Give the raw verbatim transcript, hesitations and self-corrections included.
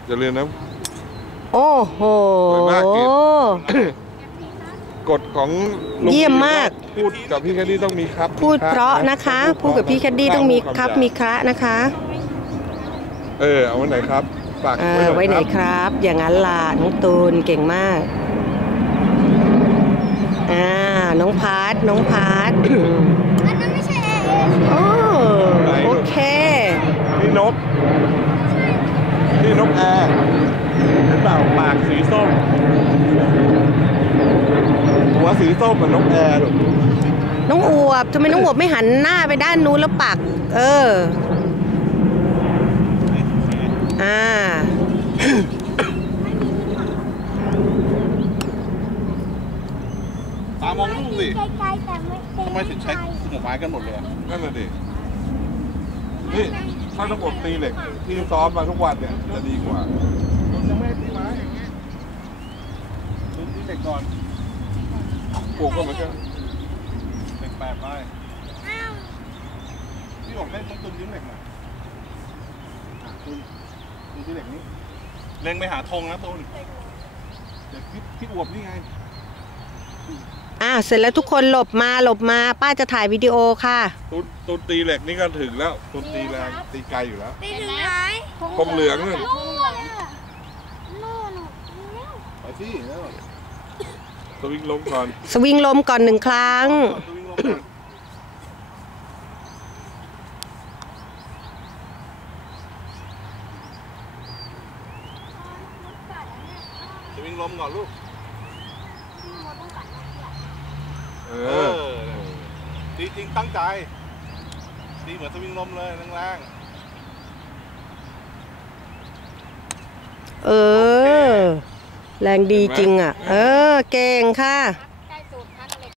อย่าลืมนะโอ้โหกฎของเยี่ยมมากพูดกับพี่แคดดี้ต้องมีครับพูดเพราะนะคะพูดกับพี่แคดดี้ต้องมีครับมีคระนะคะเออเอาไว้ไหนครับฝากไว้ไหนครับ อย่างนั้นล่ะน้องตูนเก่งมากอ่าน้องพาร์ทน้องพาร์ทอันนั้นไม่ใช่แอร์โอ้โอเคนี่นกนี่นกแอร์เห็นเปล่าปากสีส้มหัวสีส้มเหมือนนกแอร์หรอน้องอวบทำไมน้องอวบไม่หันหน้าไปด้านนู้นแล้วปากเอออ่าตามองลูกสิไกลๆแต่ไม่ทำไมถึงใช้สมุนไพรกันหมดเลยนั่นแหละดินี่ถ้าต้องกดตีเหล็กที่ซ้อมมาทุกวันเนี่ยจะดีกว่าคุณยังไม่ตีไม้คุณตีเหล็กก่อนปลูกก็เหมือนกันเหล็กแปดไปพี่บอกให้ต้องตุนยิ้มเหล็กหน่อยตุนตุนที่เหล็กนี้เล็งไปหาธงนะตุนเดี๋ยวพี่พี่อวบนี่ไงอ่าเสร็จแล้วทุกคนหลบมาหลบมาป้าจะถ่ายวิดีโอค่ะตุนตุนตีเหล็กนี่ก็ถึงแล้วตุนตีแรงตีไกลอยู่แล้วตีถึงไหนธงเหลืองนี่ไปที่แล้วสวิงลมก่อนสวิงลมก่อนหนึ่งครั้งสวิงลมก่อนลูกเออตีจริงตั้งใจตีเหมือนสวิงลมเลยแรงๆเออแรงดีจริงอ่ะเออเก่งค่ะ